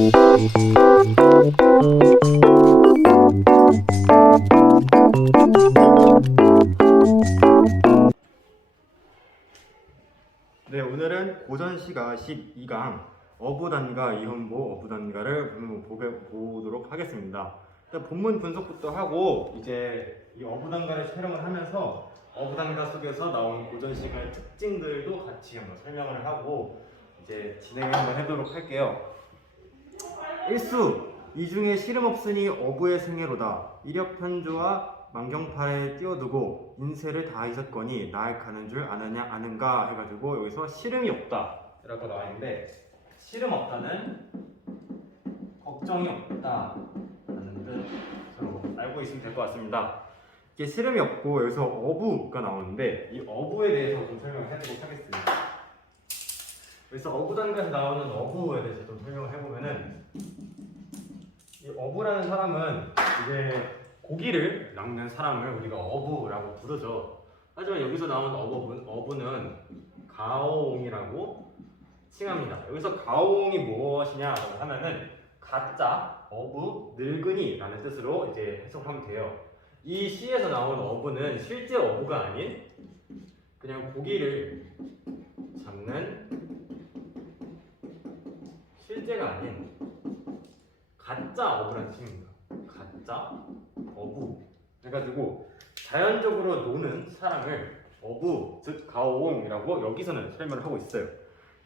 네, 오늘은 고전시가 12강 어부단가 이헌보 어부단가를 보도록 하겠습니다. 일단 본문 분석부터 하고 이제 이 어부단가를 촬영을 하면서 어부단가 속에서 나온 고전시가의 특징들도 같이 한번 설명을 하고 이제 진행을 한번 해보도록 할게요. 1수 이 중에 시름 없으니 어부의 생애로다. 이력편주와 만경파에 띄워두고 인세를 다하셨거니 나을 가는 줄 아느냐 아는가 해가지고 여기서 시름이 없다 라고 나와있는데, 시름 없다는 걱정이 없다 라는 뜻으로 알고 있으면 될 것 같습니다. 이게 시름이 없고 여기서 어부가 나오는데 이 어부에 대해서 좀 설명을 해보도록 하겠습니다. 그래서 어부단가에서 나오는 어부에 대해서 좀 설명을 해보면은, 이 어부라는 사람은 이제 고기를 낚는 사람을 우리가 어부라고 부르죠. 하지만 여기서 나온 어부는 가오옹이라고 칭합니다. 여기서 가오옹이 무엇이냐라고 하면은 가짜, 어부, 늙은이라는 뜻으로 이제 해석하면 돼요. 이 시에서 나온 어부는 실제 어부가 아닌 그냥 고기를 잡는 실제가 아닌 가짜 어부라는 뜻입니다. 가짜 어부 해가지고 자연적으로 노는 사람을 어부, 즉 가오옹이라고 여기서는 설명을 하고 있어요.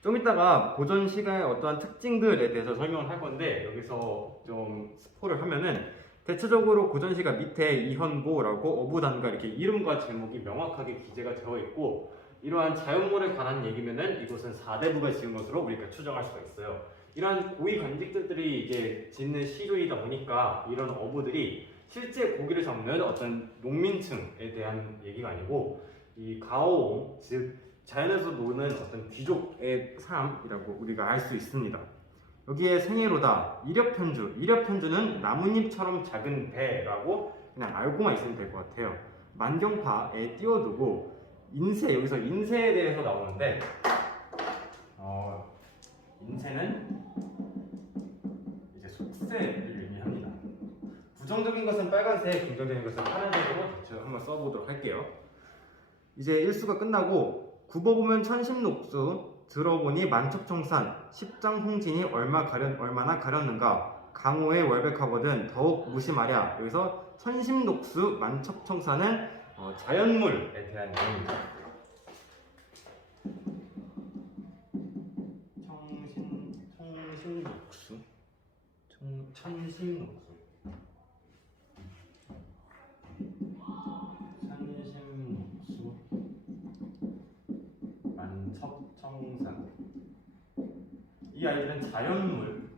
좀 이따가 고전 시가의 어떠한 특징들에 대해서 설명을 할 건데, 여기서 좀 스포를 하면은 대체적으로 고전 시가 밑에 이헌보라고 어부단가 이렇게 이름과 제목이 명확하게 기재가 되어 있고, 이러한 자연물에 관한 얘기면은 이곳은 4대부가 지은 것으로 우리가 추정할 수가 있어요. 이러한 고위 관직들이 이제 짓는 시조이다 보니까 이런 어부들이 실제 고기를 잡는 어떤 농민층에 대한 얘기가 아니고 이 가오옹, 즉 자연에서 노는 어떤 귀족의 삶이라고 우리가 알 수 있습니다. 여기에 생애로다, 이력편주는 나뭇잎처럼 작은 배라고 그냥 알고만 있으면 될 것 같아요. 만경파에 띄워두고 인세, 여기서 인세에 대해서 나오는데 인세는 이제 속세를 의미합니다. 부정적인 것은 빨간색, 긍정적인 것은 파란색으로 대충 한번 써보도록 할게요. 이제 일수가 끝나고 굽어보면 천심녹수, 들어보니 만척청산, 십장홍진이 얼마나 가렸는가, 강호에 월백하거든 더욱 무심하랴. 여기서 천심녹수, 만척청산은 자연물에 대한 내용입니다. 천심녹수 만척청산, 이 아이들은 자연물을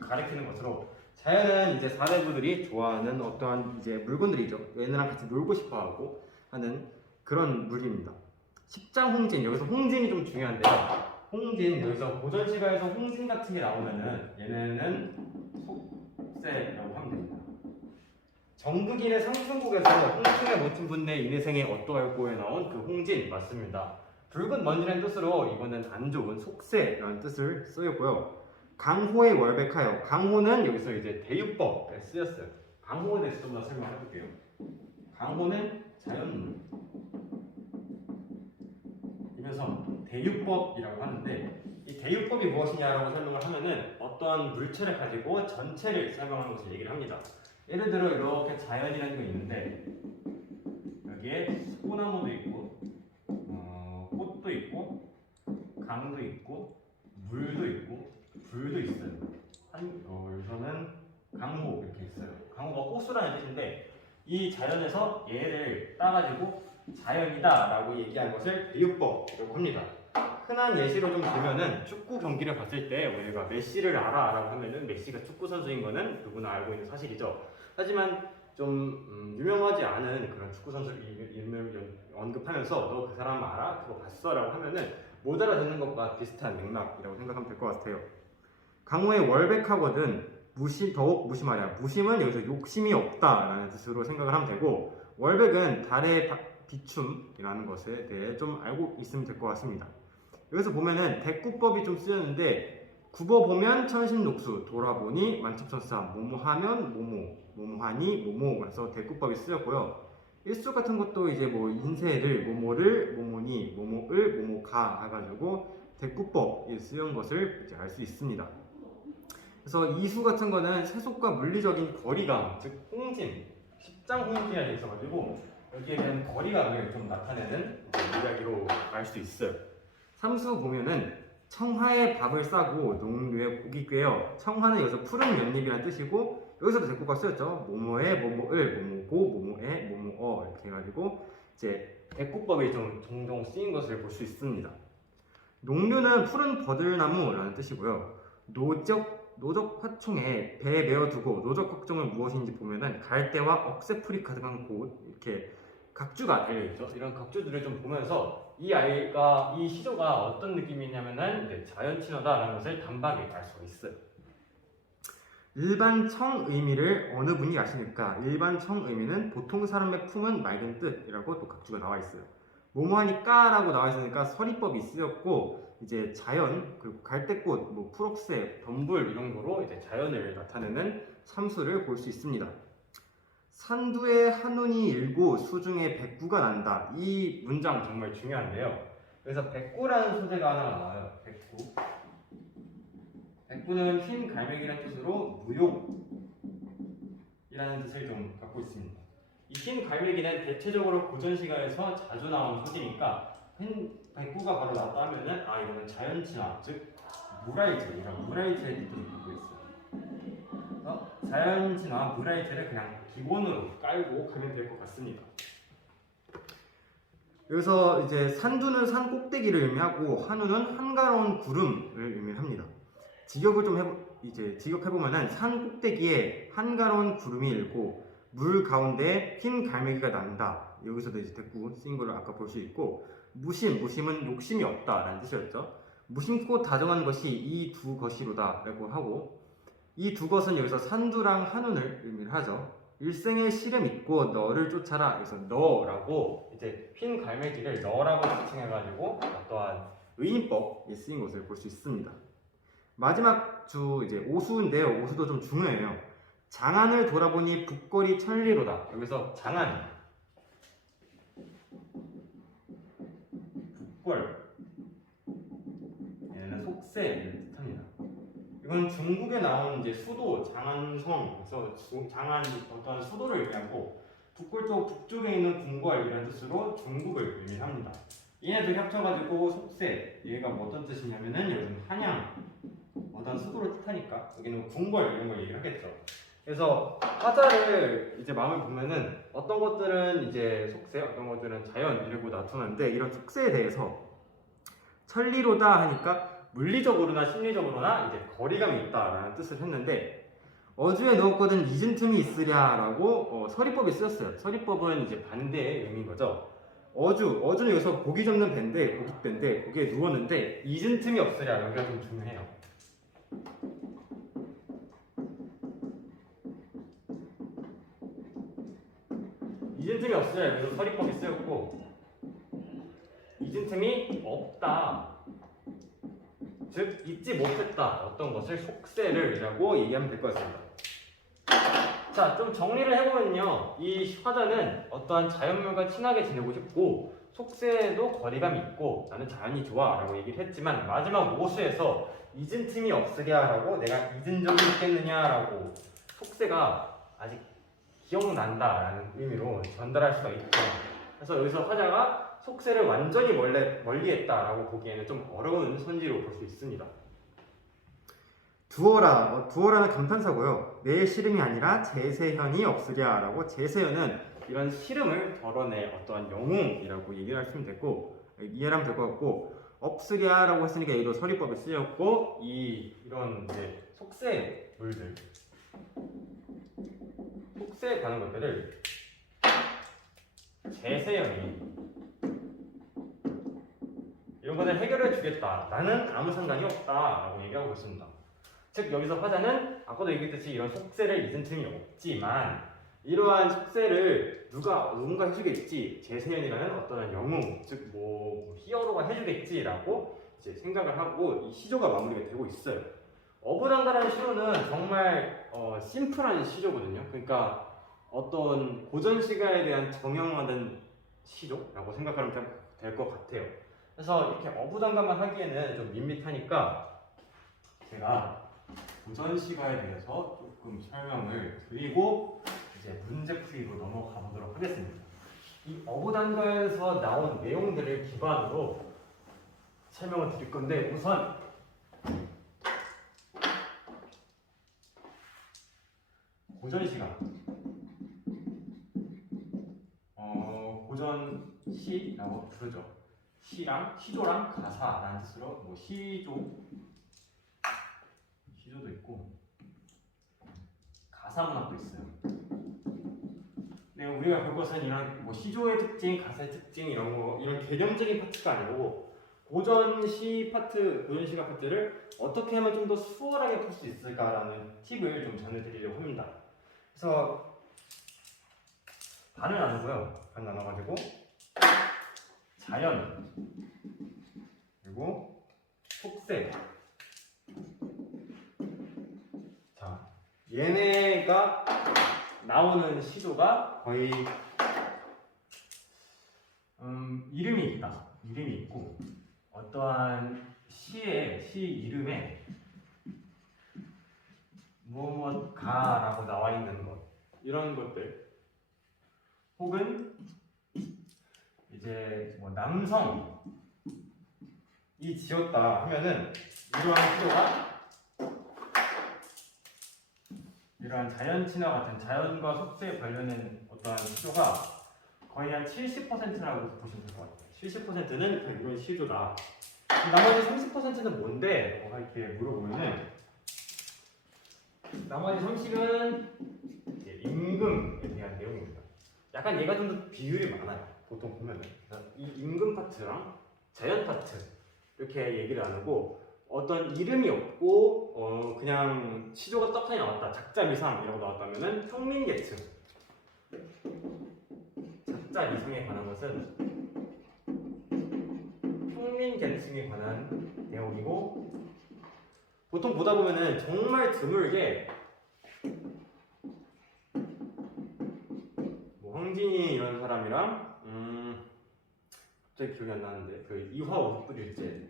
가리키는 것으로, 자연은 이제 사대부들이 좋아하는 어떠한 이제 물건들이죠. 얘네랑 같이 놀고 싶어하고 하는 그런 물입니다. 십장홍진, 여기서 홍진이 좀 중요한데요. 홍진, 여기서 고전시가에서 홍진 같은 게 나오면은 얘네는 속세라고 하면 됩니다. 정극인의 상춘국에서 홍춘에 못친 분의 인해생에 어떠할꼬에 나온 그 홍진 맞습니다. 붉은 먼지라는 뜻으로 이거는 안 좋은 속세라는 뜻을 쓰였고요. 강호에 월백하여, 강호는 여기서 이제 대유법에 쓰였어요. 강호에 대해서 좀 더 설명해 볼게요. 강호는 자연물, 이면서 대유법이라고 하는데, 이 대유법이 무엇이냐라고 설명을 하면은 어떠한 물체를 가지고 전체를 설명하는 것을 얘기를 합니다. 예를 들어 이렇게 자연이라는 게 있는데 여기에 소나무도 있고 꽃도 있고 강도 있고 물도 있고 불도 있어요. 여기서는 강호 이렇게 있어요. 강호가 호수라는 뜻인데, 이 자연에서 얘를 따가지고 자연이다라고 얘기하는 것을 대유법이라고 합니다. 흔한 예시로 좀 들면은 축구 경기를 봤을 때 우리가 메시를 알아라고 하면은 메시가 축구 선수인 거는 누구나 알고 있는 사실이죠. 하지만 좀 유명하지 않은 그런 축구 선수 이름을 언급하면서 너 그 사람 알아? 그거 봤어?라고 하면은 못 알아듣는 것과 비슷한 맥락이라고 생각하면 될 것 같아요. 강호의 월백하거든 더욱 무심하랴. 무심은 여기서 욕심이 없다라는 뜻으로 생각을 하면 되고, 월백은 달의 비춤이라는 것에 대해 좀 알고 있으면 될 것 같습니다. 여기서 보면은 대꾸법이 좀 쓰였는데 굽어보면 천신녹수, 돌아보니 만첩천사, 뭐뭐하면 뭐뭐, 뭐뭐하니 뭐뭐. 그래서 대꾸법이 쓰였고요. 일수 같은 것도 이제 뭐 인쇄를, 뭐뭐를, 뭐뭐니, 뭐뭐을, 뭐뭐가 해가지고 대꾸법이 쓰인 것을 이제 알 수 있습니다. 그래서 이수 같은 거는 세속과 물리적인 거리감, 즉 홍진, 십장 홍진이라 돼 있어가지고 여기에 대한 거리감을 좀 나타내는 이야기로 알 수 있어요. 삼수 보면은 청하에 밥을 싸고 농류에 고기 꿰어. 청하는 여기서 푸른 연잎이라는 뜻이고 여기서도 대꾸가 쓰였죠. 뭐뭐에 뭐뭐을, 뭐뭐고, 뭐뭐에 뭐뭐어 이렇게 해가지고 이제 대꾸법이 좀 종종 쓰인 것을 볼 수 있습니다. 농류는 푸른 버들나무라는 뜻이고요. 노적 화총에 배에 메어두고 노적 걱정은 무엇인지 보면은 갈대와 억새풀이 가득한 곳 이렇게 각주가 달려있죠. 이런 각주들을 좀 보면서 이 시조가 어떤 느낌이냐면은 자연 친화다라는 것을 단박에 알 수가 있어요. 일반 청 의미를 어느 분이 아십니까? 일반 청 의미는 보통 사람의 품은 맑은 뜻이라고 또 각주가 나와 있어요. 뭐뭐하니까라고 나와 있으니까 서리법이 쓰였고 이제 자연 그리고 갈대꽃, 뭐 풀옥새, 덤불 이런 거로 이제 자연을 나타내는 삼수를 볼 수 있습니다. 산두에 한운이 일고 수중에 백구가 난다. 이 문장 정말 중요한데요. 그래서 백구라는 소재가 하나 나와요. 백구. 백구는 흰 갈매기라는 뜻으로 무용이라는 뜻을 좀 갖고 있습니다. 이 흰 갈매기는 대체적으로 고전시가에서 자주 나온 소재니까 백구가 바로 나왔다 하면은 이거는 자연친화, 즉 무라이트이란 무라이트의 뜻을 갖고 있어요. 그래서 자연친화 무라이트를 그냥 기본으로 깔고 가면 될 것 같습니다. 여기서 이제 산두는 산 꼭대기를 의미하고 한우는 한가로운 구름을 의미합니다. 직역해보면은 산 꼭대기에 한가로운 구름이 일고 물 가운데 흰 갈매기가 난다. 여기서도 이제 대꾸 쓰인 걸 아까 볼 수 있고 무심은 욕심이 없다라는 뜻이었죠. 무심코 다정한 것이 이 두 것이로다라고 하고 이 두 것은 여기서 산두랑 한운을 의미를 하죠. 일생의 시름 있고 너를 쫓아라. 그래서 너라고 이제 흰 갈매기를 너라고 지칭해가지고 어떠한 의인법이 쓰인 것을 볼 수 있습니다. 마지막 주 이제 오수인데요. 오수도 좀 중요해요. 장안을 돌아보니 북거리 천리로다. 여기서 장안, 북걸, 얘는 속세를 뜻합니다. 이건 중국에 나온 이제 수도 장안성에서 장안 어떤 수도를 의미하고 북골도 북쪽에 있는 궁궐이라는 뜻으로 중국을 의미합니다. 얘네들 합쳐가지고 속세, 얘가 뭐 어떤 뜻이냐면은 여기는 한양 어떤 수도를 뜻하니까 여기는 궁궐 이런 걸 얘기하겠죠. 그래서 화자를 이제 마음을 보면은 어떤 것들은 이제 속세, 어떤 것들은 자연 이라고 나타나는데 이런 속세에 대해서 천리로다 하니까 물리적으로나 심리적으로나 이제 거리감이 있다라는 뜻을 했는데 어주에 넣었거든 잊은 틈이 있으랴라고 서리법이 쓰였어요. 서리법은 이제 반대의 의미인 거죠. 어주는 여기서 고기 접는 배인데 고깃배인데 거기에 누웠는데 잊은 틈이 없으랴 여기가 좀 중요해요. 잊은 틈이 없으랴 여기서 서리법이 쓰였고 잊은 틈이 없다. 즉 잊지 못했다 어떤 것을 속세를이라고 얘기하면 될 것 같습니다. 자, 좀 정리를 해보면요, 이 화자는 어떠한 자연물과 친하게 지내고 싶고 속세에도 거리감이 있고 나는 자연이 좋아라고 얘기를 했지만 마지막 오수에서 잊은 틈이 없으랴라고 내가 잊은 적이 있겠느냐라고 속세가 아직 기억난다라는 의미로 전달할 수가 있죠. 그래서 여기서 화자가 속세를 완전히 멀리했다라고 보기에는 좀 어려운 선지로 볼 수 있습니다. 두어라는 감탄사고요. 내 시름이 아니라 제세현이 없으랴라고 제세현은 이런 시름을 덜어낼 어떠한 영웅이라고 얘기를 하시면 되고 이해하면 될 것 같고 없으랴라고 했으니까 얘도 서리법에 쓰였고 이런 이제 속세 물들 속세에 관한 것들을 제세현이 이런 것을 해결해 주겠다. 나는 아무 상관이 없다. 라고 얘기하고 있습니다. 즉 여기서 화자는 아까도 얘기했듯이 이런 속세를 잊은 틈이 없지만 이러한 속세를 누군가 해주겠지. 제세현이라는 어떤 영웅, 즉 뭐 히어로가 해주겠지라고 이제 생각을 하고 이 시조가 마무리가 되고 있어요. 어부단가라는 시조는 정말 심플한 시조거든요. 그러니까 어떤 고전 시가에 대한 정형화된 시조라고 생각하면 될 것 같아요. 그래서 이렇게 어부단가만 하기에는 좀 밋밋하니까 제가 고전 시가에 대해서 조금 설명을 드리고 이제 문제풀이로 넘어가 보도록 하겠습니다. 이 어부단가에서 나온 내용들을 기반으로 설명을 드릴 건데, 우선 고전 시가, 고전 시라고 부르죠. 시조랑 가사라는 뜻으로 뭐 시조도 있고 가사 문학도 있어요. 네, 우리가 볼 것은 이런 뭐 시조의 특징, 가사의 특징 이런 개념적인 파트가 아니고 고전 시가 파트를 어떻게 하면 좀 더 수월하게 풀 수 있을까라는 팁을 좀 전해드리려고 합니다. 그래서 반을 나누고요. 반 나눠가지고 자연 그리고 속세. 자, 얘네가 나오는 시조가 거의 이름이 있다. 이름이 있고 어떠한 시 이름에 무엇가라고 나와 있는 것, 이런 것들, 혹은 이제 뭐 남성이 지었다 하면은 이러한 시조가, 이러한 자연 친화 같은 자연과 속세에 관련된 어떠한 시조가 거의 한 70%라고 보시면 될 것 같아요. 70%는 이런 시조다. 나머지 30%는 뭔데? 이렇게 물어보면은, 나머지 30은 이제 임금에 대한 내용입니다. 약간 얘가 좀 더 비율이 많아요. 보통 보면은 이 임금 파트랑 자연 파트 이렇게 얘기를 안 하고, 어떤 이름이 없고 그냥 시조가 떡하니 나왔다, 작자 미상 이라고 나왔다면은 평민계층. 작자 미상에 관한 것은 평민계층에 관한 내용이고, 보통 보다 보면은 정말 드물게 뭐 황진이 이런 사람이랑 갑자기 기억이 안 나는데 그 이화 우익불일제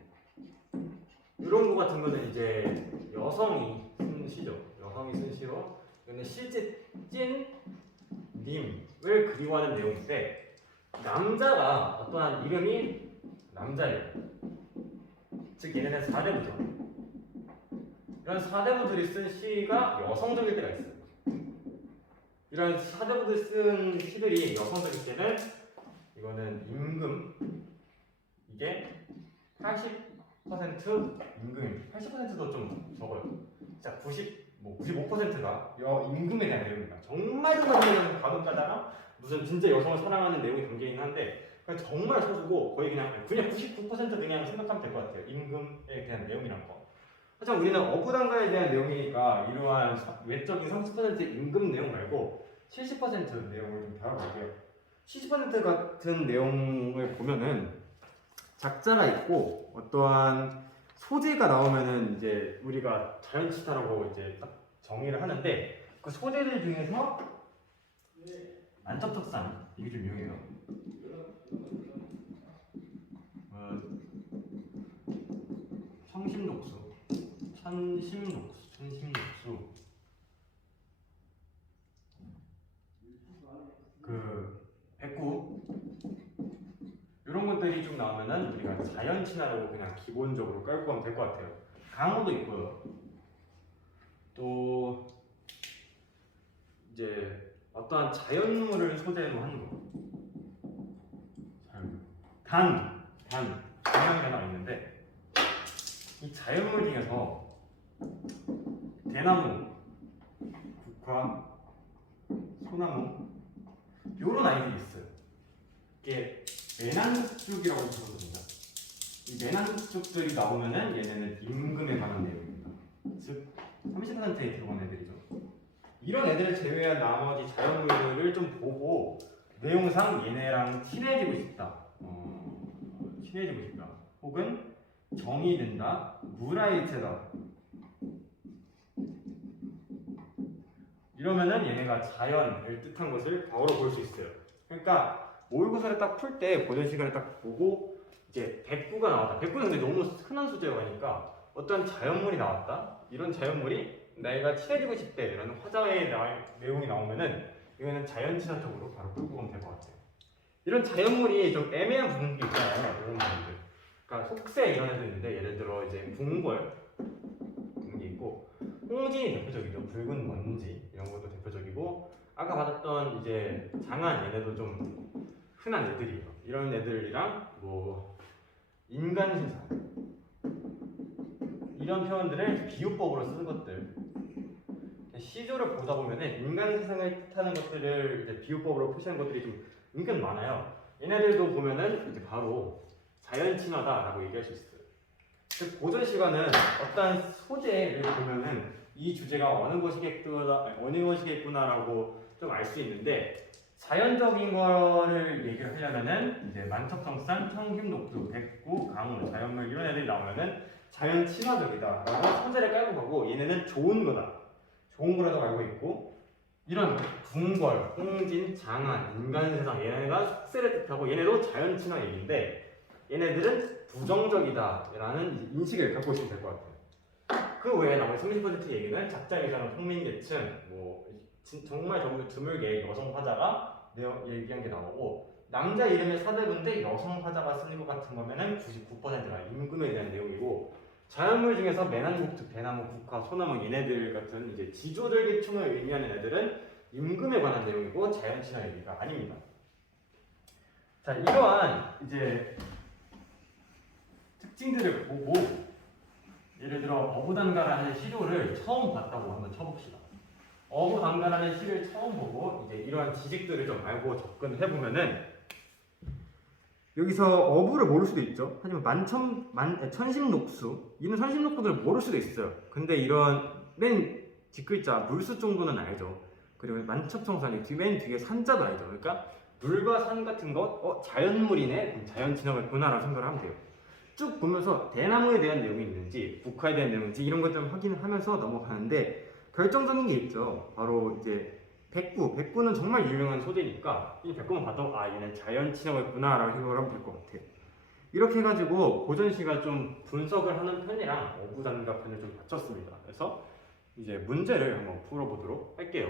이런 거 같은 거는 이제 여성이 쓴 시죠. 여성이 쓴 시로, 근데 실제 찐 님을 그리워하는 내용인데, 남자가 어떠한 이름이 남자예요. 즉 얘네는 사대부죠. 이런 사대부들이 쓴 시가 여성적일 때가 있어요. 이런 사대부들 쓴 시들이 여성적일 때는 이거는 임금, 이게 80% 임금입니다. 80%도 좀 적어요. 자, 95%가 임금에 대한 내용입니다. 정말 그냥 가끔 가다가 무슨 진짜 여성을 사랑하는 내용이 담겨 있긴 한데, 그냥 정말 소수고 거의 그냥 99% 그냥 생각하면 될 것 같아요. 임금에 대한 내용이란 거. 하지만 우리는 어부단가에 대한 내용이니까 이러한 외적인 30% 임금 내용 말고 70% 내용을 좀 다뤄볼게요. 70% 같은 내용을 보면은 작자가 있고 어떠한 소재가 나오면은 이제 우리가 자연치사라고 이제 딱 정의를 하는데, 그 소재들 중에서 안첩특산 이게 좀 유용해요. 천심독수, 백구 이런 것들이 좀 나오면은 우리가 자연친화라고 그냥 기본적으로 깔고 하면 될 것 같아요. 강호도 있고요. 또 이제 어떠한 자연물을 소재로 하는 거. 자연이라는 하나 있는데, 이 자연물 중에서 대나무, 국화, 소나무 이런 아이들이 있어요. 이게 매난국죽이라고 부르거든요. 이 매난국죽들이 나오면은 얘네는 임금에 관한 내용입니다. 즉 30%에 들어간 애들이죠. 이런 애들을 제외한 나머지 자연물들을 좀 보고 내용상 얘네랑 친해지고 싶다, 혹은 정이 된다, 무라일체다, 이러면은 얘네가 자연을 뜻한 것을 과거로 볼 수 있어요. 그러니까 모의고사를 딱 풀 때 고전 시간을 딱 보고 이제 백구가 나왔다. 백구는 근데 너무 흔한 소재가니까 어떤 자연물이 나왔다. 이런 자연물이 내가 친해지고 싶대 이런 화자의 내용이 나오면은 이거는 자연 친화 쪽으로 바로 끌고 가면 될 것 같아요. 이런 자연물이 좀 애매한 부분이 있잖아요. 이런 부분들. 그러니까 속세 이런 애들 있는데 예를 들어 이제 붕벌 그런 게 있고 홍진이 대표적이죠. 붉은 먼지 이런 것도 대표적이고 아까 받았던 이제 장안 얘네도 좀 흔한 애들이에요. 이런 애들이랑 뭐 인간신상 이런 표현들을 비유법으로 쓰는 것들 시조를 보다 보면은 인간신상을 뜻하는 것들을 이제 비유법으로 표시하는 것들이 좀 은근 많아요. 얘네들도 보면은 이제 바로 자연친화다라고 얘기할 수 있어요. 고전 시가는 어떤 소재를 보면은 이 주제가 어느 것이겠구나라고 좀 알 수 있는데 자연적인 거를 얘기를 하려면은 이제 만척성산, 청김녹두, 백구, 강우, 자연물 이런 애들이 나오면은 자연 친화적이다라고 소재를 깔고 가고 얘네는 좋은 거다, 좋은 거라고 알고 있고 이런 붕벌, 홍진, 장안, 인간세상 얘네가 속세를 뜻하고 얘네도 자연 친화 얘기인데 얘네들은 부정적이다라는 인식을 갖고 있으면 될 것 같아요. 그 외에 나머지 30% 얘기는 작자기자는 평민계층, 뭐 정말 드물게 여성 화자가 얘기한 게 나오고 남자 이름의 사대부인데 여성 화자가 쓴 것 같은 거면은 99%가 임금에 대한 내용이고 자연물 중에서 매난국특, 대나무, 국화, 소나무 얘네들 같은 이제 지조절기충을 의미하는 애들은 임금에 관한 내용이고 자연친화 얘기가 아닙니다. 자, 이러한 이제 특징들을 보고 예를 들어 어부단가라는 시료를 처음 봤다고 한번 쳐봅시다. 어부단가라는 시를 처음 보고 이제 이러한 지식들을 좀 알고 접근해 보면은 여기서 어부를 모를 수도 있죠. 하지만 천심녹수 이런 천심녹수들을 모를 수도 있어요. 근데 이런 맨 뒷글자 물수 정도는 알죠. 그리고 만첩청산이 맨 뒤에 산자도 알죠. 그러니까 물과 산 같은 것 자연물이네, 자연친화겠구나라고 생각을 하면 돼요. 쭉 보면서 대나무에 대한 내용이 있는지 국화에 대한 내용인지 이런 것 좀 확인을 하면서 넘어가는데 결정적인 게 있죠. 바로 이제 백구는 정말 유명한 소재니까 이 백구만 봐도 아 얘는 자연 친화겠구나 라고 생각을 하면 될 것 같아요. 이렇게 해가지고 고전시가 좀 분석을 하는 편이랑 어부단가 편을 좀 바쳤습니다. 그래서 이제 문제를 한번 풀어보도록 할게요.